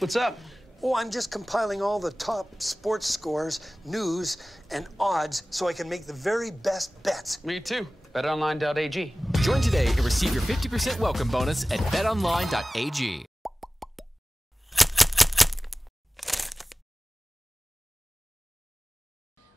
What's up? Oh, I'm just compiling all the top sports scores, news, and odds so I can make the very best bets. Me too. BetOnline.ag. Join today and receive your 50% welcome bonus at betonline.ag.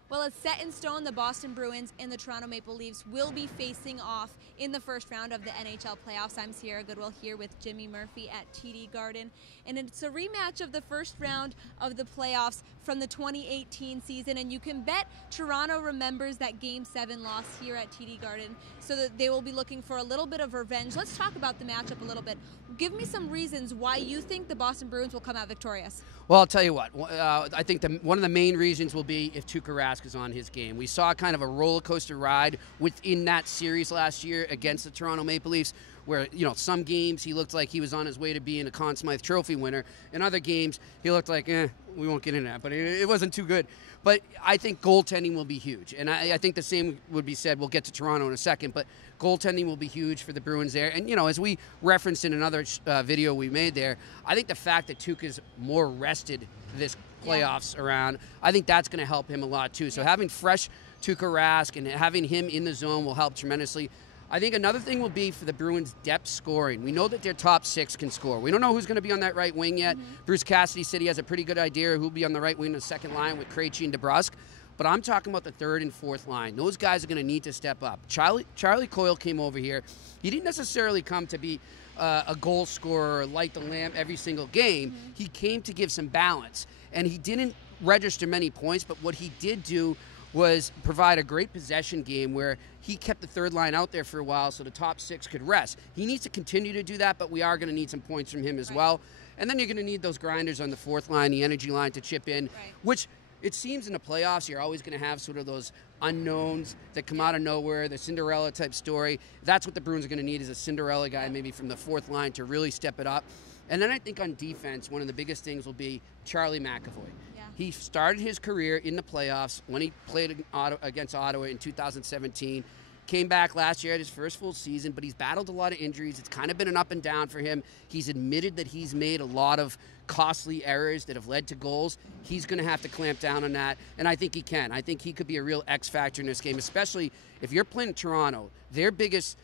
Well, it's set in stone. The Boston Bruins and the Toronto Maple Leafs will be facing off in the first round of the NHL Playoffs. I'm Sierra Goodwill here with Jimmy Murphy at TD Garden. And it's a rematch of the first round of the playoffs from the 2018 season. And you can bet Toronto remembers that Game 7 loss here at TD Garden, so that they will be looking for a little bit of revenge. Let's talk about the matchup a little bit. Give me some reasons why you think the Boston Bruins will come out victorious. Well, I'll tell you what. I think one of the main reasons will be if Tuukka Rask is on his game. We saw kind of a roller coaster ride within that series last year against the Toronto Maple Leafs, where, you know, some games he looked like he was on his way to being a Conn Smythe Trophy winner. In other games, he looked like, we won't get into that, but it wasn't too good. But I think goaltending will be huge. And I think the same would be said, we'll get to Toronto in a second, but goaltending will be huge for the Bruins there. And, you know, as we referenced in another video we made there, I think the fact that Tuukka's more rested this playoffs around, I think that's going to help him a lot too. So having fresh Tuukka Rask and having him in the zone will help tremendously. I think another thing will be for the Bruins depth scoring. We know that their top six can score. We don't know who's going to be on that right wing yet. Bruce Cassidy said he has a pretty good idea who'll be on the right wing in the second line with Krejci and DeBrusk. But I'm talking about the third and fourth line. Those guys are going to need to step up. Charlie Coyle came over here. He didn't necessarily come to be a goal scorer or light the lamp every single game. He came to give some balance. And he didn't register many points, but what he did do was provide a great possession game where he kept the third line out there for a while so the top six could rest. He needs to continue to do that, but we are going to need some points from him as well. And then you're going to need those grinders on the fourth line, the energy line to chip in, which it seems in the playoffs you're always going to have sort of those unknowns that come out of nowhere, the Cinderella type story. That's what the Bruins are going to need, is a Cinderella guy maybe from the fourth line to really step it up. And then I think on defense, one of the biggest things will be Charlie McAvoy. He started his career in the playoffs when he played against Ottawa in 2017. Came back last year at his first full season, but he's battled a lot of injuries. It's kind of been an up and down for him. He's admitted that he's made a lot of costly errors that have led to goals. He's going to have to clamp down on that, and I think he can. I think he could be a real X factor in this game, especially if you're playing Toronto. Their biggest,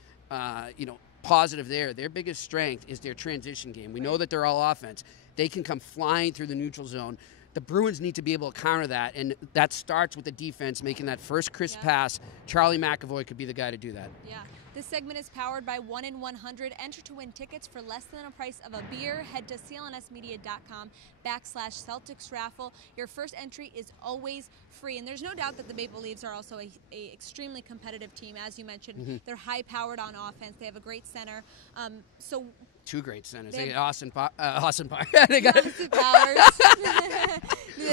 positive there, their biggest strength is their transition game. We know that they're all offense. They can come flying through the neutral zone. The Bruins need to be able to counter that, and that starts with the defense making that first crisp pass. Charlie McAvoy could be the guy to do that. Yeah. This segment is powered by 1 in 100. Enter to win tickets for less than the price of a beer. Head to clnsmedia.com/Celtics raffle. Your first entry is always free. And there's no doubt that the Maple Leafs are also a extremely competitive team. As you mentioned, they're high-powered on offense. They have a great center. Two great centers. They got Austin Powers.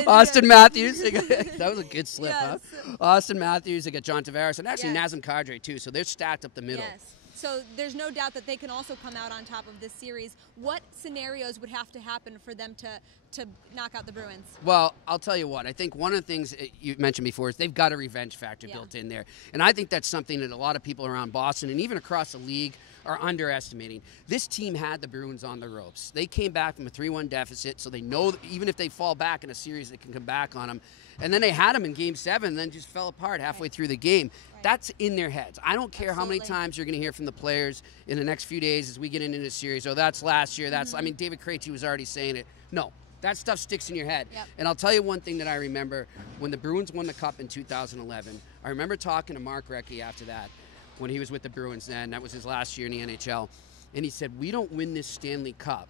Austin Matthews. That was a good slip, huh? Austin Matthews. They got John Tavares. And actually Nazem Kadri, too. So they're stacked up the middle. Yes. So there's no doubt that they can also come out on top of this series. What scenarios would have to happen for them to knock out the Bruins? Well, I'll tell you what. I think one of the things you mentioned before is they've got a revenge factor built in there. And I think that's something that a lot of people around Boston and even across the league are underestimating. This team had the Bruins on the ropes. They came back from a 3-1 deficit, so they know that even if they fall back in a series, they can come back on them. And then they had them in Game 7 and then just fell apart halfway through the game. That's in their heads. I don't care how many times you're going to hear from the players in the next few days as we get into this series. Oh, that's last year. That's I mean, David Krejci was already saying it. No, that stuff sticks in your head. And I'll tell you one thing that I remember. When the Bruins won the Cup in 2011, I remember talking to Mark Recchi after that, when he was with the Bruins then. That was his last year in the NHL. And he said, we don't win this Stanley Cup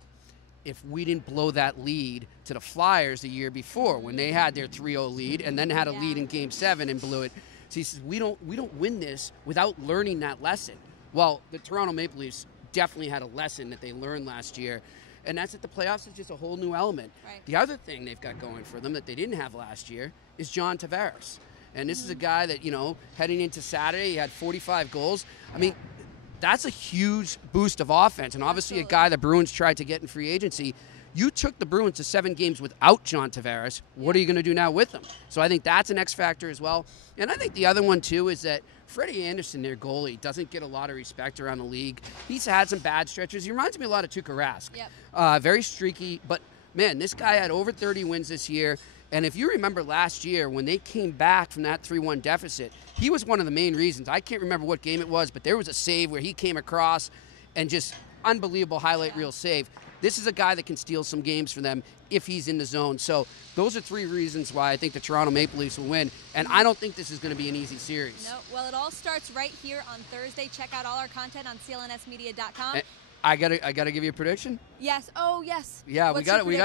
if we didn't blow that lead to the Flyers the year before when they had their 3-0 lead and then had a lead in Game 7 and blew it. So he says, we don't win this without learning that lesson. Well, the Toronto Maple Leafs definitely had a lesson that they learned last year. And that's at the playoffs. It's just a whole new element. The other thing they've got going for them that they didn't have last year is John Tavares. And this is a guy that, heading into Saturday, he had 45 goals. I mean, that's a huge boost of offense. And obviously a guy the Bruins tried to get in free agency. You took the Bruins to 7 games without John Tavares. What are you going to do now with him? So I think that's an X factor as well. And I think the other one, too, is that Freddie Anderson, their goalie, doesn't get a lot of respect around the league. He's had some bad stretches. He reminds me a lot of Tuukka Rask. Very streaky, but man, this guy had over 30 wins this year. And if you remember last year when they came back from that 3-1 deficit, he was one of the main reasons. I can't remember what game it was, but there was a save where he came across and just unbelievable highlight reel save. This is a guy that can steal some games for them if he's in the zone. So those are 3 reasons why I think the Toronto Maple Leafs will win. And I don't think this is going to be an easy series. No, well, it all starts right here on Thursday. Check out all our content on CLNSmedia.com. I gotta give you a prediction. Yes. Oh, yes. Yeah, What's we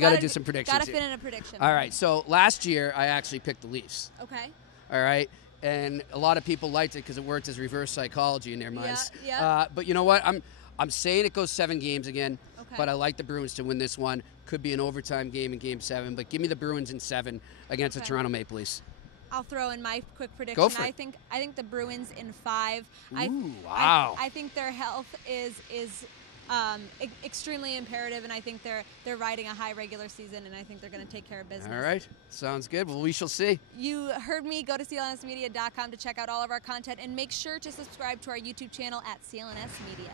gotta do some predictions. Gotta fit in a prediction. All right. So last year I actually picked the Leafs. Okay. All right. And a lot of people liked it because it worked as reverse psychology in their minds. Yeah. But you know what? I'm saying it goes 7 games again. Okay. But I like the Bruins to win this one. Could be an overtime game in Game 7. But give me the Bruins in 7 against the Toronto Maple Leafs. I'll throw in my quick prediction. Go for it. I think the Bruins in 5. Ooh, wow. I think their health is extremely imperative, and I think they're riding a high regular season, and I think they're going to take care of business. All right. Sounds good. Well, we shall see. You heard me. Go to CLNSmedia.com to check out all of our content, and make sure to subscribe to our YouTube channel at CLNS Media.